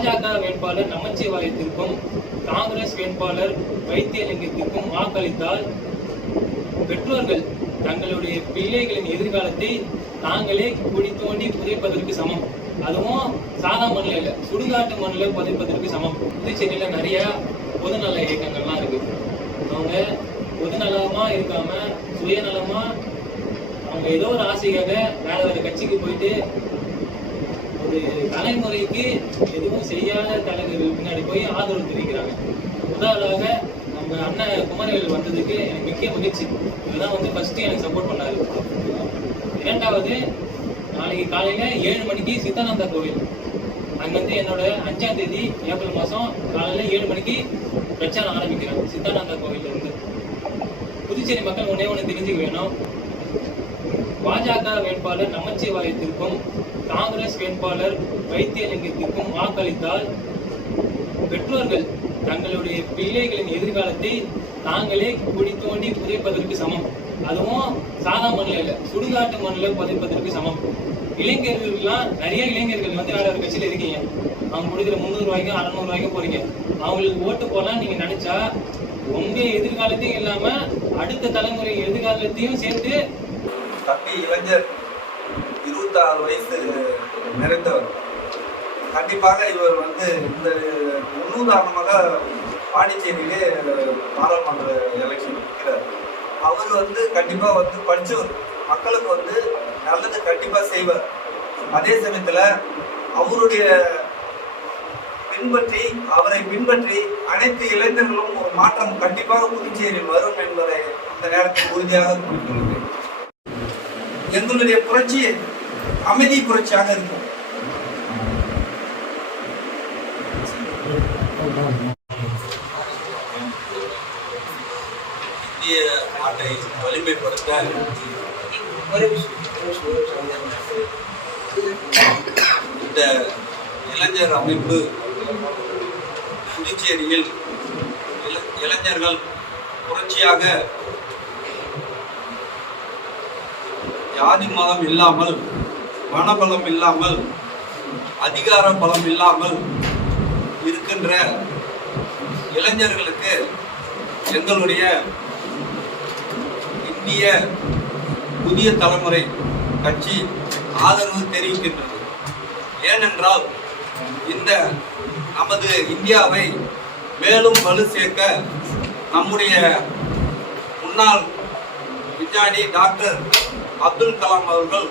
பாஜக வேட்பாளர் நமச்சிவாயத்திற்கும் காங்கிரஸ் வேட்பாளர் வைத்தியலிங்கத்திற்கும் வாக்களித்தால் பெற்றோர்கள் தங்களுடைய பிள்ளைகளின் எதிர்காலத்தை தாங்களே குடி தோண்டி புதைப்பதற்கு சமம். அதுவும் சாதா மண்ணில் இல்லை சுடுகாட்டு மண்ணில் புதைப்பதற்கு சமம். புதுச்சேரியில நிறைய பொதுநல இயக்கங்கள்லாம் இருக்கு. அவங்க பொதுநலமா இருக்காம சுயநலமா அவங்க ஏதோ ஒரு ஆசைக்காக வேற வேற கட்சிக்கு போயிட்டு ஒரு தலைமுறைக்கு செய்யாத தலைவர்கள் பின்னாடி போய் ஆதரவு தெரிவிக்கிறாங்க. முதலாக நம்ம அண்ணன் குமரவேல் வந்ததுக்கு எனக்கு மிக்க மகிழ்ச்சி. இதுதான் வந்து ஃபர்ஸ்ட் எனக்கு சப்போர்ட் பண்ணாரு. இரண்டாவது நாளைக்கு காலையில ஏழு மணிக்கு சித்தானந்தா கோவில். அங்க வந்து என்னோட அஞ்சாம் தேதி ஏப்ரல் மாசம் காலையில ஏழு மணிக்கு பிரச்சாரம் ஆரம்பிக்கிறேன் சித்தானந்தா கோவிலில் இருந்து. புதுச்சேரி மக்கள் ஒன்னே ஒன்று தெரிஞ்சுக்க வேணும். பாஜக வேட்பாளர் நமச்சிவாயத்திற்கும் காங்கிரஸ் வேட்பாளர் வைத்தியலிங்கத்திற்கும் வாக்களித்தால் பெற்றோர்கள் தங்களுடைய பிள்ளைகளின் எதிர்காலத்தை தாங்களே குடி தோண்டி புதைப்பதற்கு சமம். அதுவும் சாதா மண்ணில் இல்லை சுடுகாட்டு மண்ணில் புதைப்பதற்கு சமம். இளைஞர்கள்லாம் நிறைய இளைஞர்கள் வந்து வேற ஒரு இருக்கீங்க. அவங்க கொடுக்குற முந்நூறு ரூபாய்க்கும் அறநூறு ரூபாய்க்கும் போறீங்க. அவங்களுக்கு ஓட்டு போலாம் நீங்க நினைச்சா உங்க எதிர்காலத்தையும் இல்லாம அடுத்த தலைமுறை எதிர்காலத்தையும் சேர்த்து தப்பி இளைஞர் இருபத்தாறு வயசு நிறைந்தவர். கண்டிப்பாக இவர் வந்து இந்த முன்னுதாரணமாக பாண்டிச்சேரியிலே பாராளுமன்ற எலெக்ஷன் இருக்கிறார். அவர் வந்து கண்டிப்பாக வந்து படித்தவர் மக்களுக்கு வந்து நல்லது கண்டிப்பாக செய்வார். அதே சமயத்தில் அவருடைய பின்பற்றி அவரை பின்பற்றி அனைத்து இளைஞர்களும் ஒரு மாற்றம் கண்டிப்பாக புதுச்சேரியில் வரும் என்பதை இந்த நேரத்தில் உறுதியாக குறிப்பிடுகிறேன் எங்களுடைய புரட்சி அமைதி புரட்சியாக இருக்கும். இந்திய நாட்டை வலிமைப்படுத்த இந்த இளைஞர் அமைப்பு புதுச்சேரியில் இள- இளைஞர்கள் புரட்சியாக ஜாதி மதம் இல்லாமல் பணபலம் இல்லாமல் அதிகார பலம் இல்லாமல் இருக்கின்ற இளைஞர்களுக்கு எங்களுடைய இந்திய புதிய தலைமுறை கட்சி ஆதரவு தெரிவிக்கின்றது. ஏனென்றால் இந்த நமது இந்தியாவை மேலும் வலு சேர்க்க நம்முடைய முன்னாள் விஞ்ஞானி டாக்டர் அப்துல் கலாம் அவர்கள்